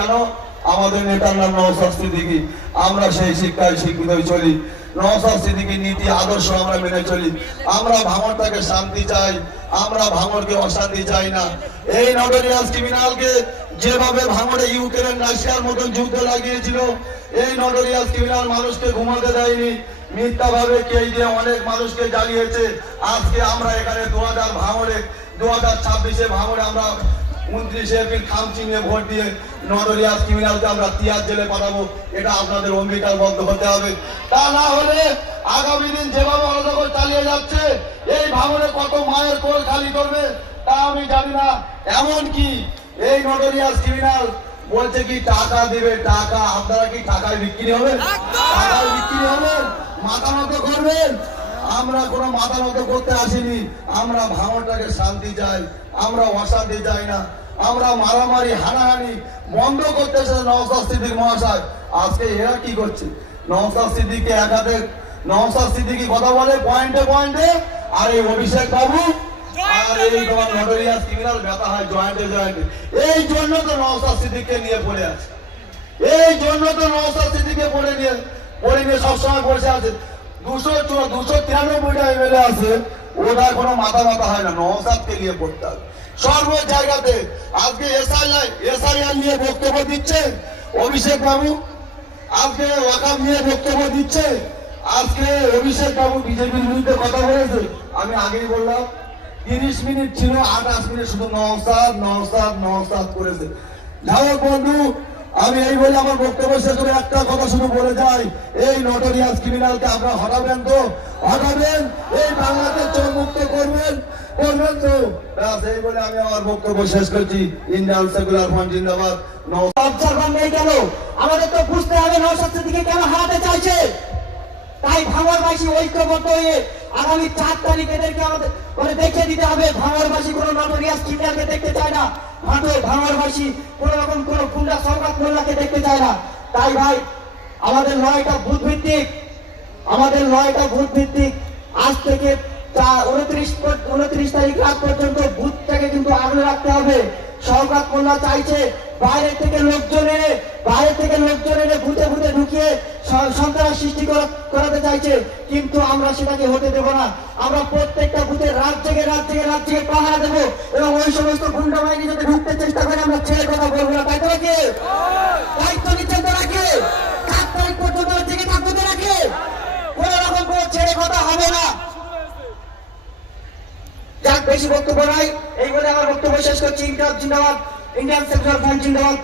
কেন? আমাদের নেতার নাম নওশাদ সিদ্দিকী। আমরা সেই শিক্ষায় শিক্ষিত চলি। নওশাদ সিদ্দিকীর নীতি আদর্শ আমরা মেনে চলি। আমরা ভাঙড়টাকে শান্তি চাই, আমরা ভাঙড়কে অশান্তি চাই না। এই নটোরিয়াস ক্রিমিনালকে যেভাবে ভাঙড়ে ইউক্রেন রাশিয়ার মতন যুদ্ধ লাগিয়েছিল, এই নটোরিয়াস ক্রিমিনাল মানুষকে ঘুমাতে দেয়নি, মিথ্যা ভাবে কে দিয়ে অনেক মানুষকে জ্বালিয়েছে। আজকে আমরা এখানে 2026 ভাঙড়ে আমরা 29 এপ্রিল খামচি নিয়ে ভোট দিয়ে নটোরিয়াস ক্রিমিনালকে আমরা তিয়ার জেলে পাঠাবো। এটা আপনাদের অঙ্গীকারবদ্ধ হতে হবে। তা না হলে আগামী দিন যেভাবে অরাজকতা চালিয়ে যাচ্ছে, এই ভাঙড়ে কত মায়ের কোল খালি করবে তা আমি জানি না। এমন কি এই নটোরিয়াস ক্রিমিনাল বলছে কি টাকা দেবে, টাকা। আপনারা কি টাকায় বিক্রি হবেন? টাকায় বিক্রি হবেন? মাথা নত করবেন? আমরা কোনো মাথা নত করতে আসিনি। আমরা ভাঙড়টাকে শান্তি চাই, আমরা অশান্তি চাই না। আমরা মারামারি হানাহানি বন্ধ করতে এসেছে নওশাদ সিদ্দিকী মহাশয়। আজকে এরা কি করছে? নওশাদ সিদ্দিকী একাতে নওশাদ সিদ্দিকী কথা বলে পয়েন্টে পয়েন্টে, আর এই অভিষেক বাবু আর এই তোমার নটোরিয়াস ক্রিমিনাল ব্যথা হয় জয়েন্টে জয়েন্টে। এই জন্য তো নওশাদ সিদ্দিকীকে নিয়ে পড়ে আছে, এই জন্য তো নওশাদ সিদ্দিকীকে পড়ে নিয়ে সবসময় বসে আছে। 293টা এমএলএ আছে, ওটা কোনো মাথা হয় না। নওশাদকে নিয়ে পড়তে হবে সর্ব জায়গাতে। আজকে এসআইআর নিয়ে বক্তব্য দিচ্ছে অভিষেক বাবু, আজকে ওয়াকাফ নিয়ে বক্তব্য দিচ্ছে। আজকে অভিষেক বাবু বিজেপির বিরুদ্ধে কথা বলেছে। আমি আগেই বললাম 30 মিনিট ছিল, 28 মিনিট শুধু নওশাদ নওশাদ নওশাদ করেছে। যাই হোক বন্ধু, আমি এই বলে আমার বক্তব্য শেষ করে একটা কথা শুধু বলে যাই, এই নটোরিয়াস ক্রিমিনালকে আপনারা হটাবেন তো? হটাবেন? এই বাংলাদেশ চোরমুক্ত করবেন তো? ব্যাস, এই বলে আমি আমার বক্তব্য শেষ করছি। ইন্ডিয়ান সেকুলার ফ্রন্ট জিন্দাবাদ। নেই কেন? আমাদের তো বুঝতে হবে নওশাদ সিদ্দিকী কেন হারাতে চাইছে। তাই ভাঙড়বাসী ঐক্যবদ্ধ হয়ে আগামী 4 তারিখ এদেরকে আমাদের দেখিয়ে দিতে হবে ভাঙড়বাসী কোনো নটোরিয়াস ক্রিমিনালকে দেখতে চায় না। ভাঙড়বাসী কোন রকম কোন গুন্ডা সরকার মোল্লাকে দেখতে চায় না। তাই ভাই আমাদের লড়াইটা বুথ ভিত্তিক, আজ থেকে 29 তারিখ রাত পর্যন্ত বুথটাকে কিন্তু আগলে রাখতে হবে। সরকার মোল্লা চাইছে বাইরে থেকে লোকজন এনে ভূতে ঢুকিয়ে সন্ত্রাস সৃষ্টি করাতে চাইছে, কিন্তু আমরা সেটাকে হতে দেব না। আমরা প্রত্যেকটা বুথে রাত জেগে পাহারা দেবো, এবং ওই সমস্ত গুন্ডা বাহিনী যাতে ঢুকতে চেষ্টা করে আমরা ছেড়ে কথা বলবো না। তাই তো নাকি? দায়িত্ব নিচ্ছেন তো নাকি? 4 তারিখ পর্যন্ত জেগে থাকবো তো নাকি? কোন রকম কোনো ছেড়ে কথা হবে না। যাক, বেশি বক্তব্য নাই, এই বলে আমার বক্তব্য শেষ করছি। জিন্দাবাদ, ইন্ডিয়ান সেকুলার ফ্রন্ট জিন্দাবাদ।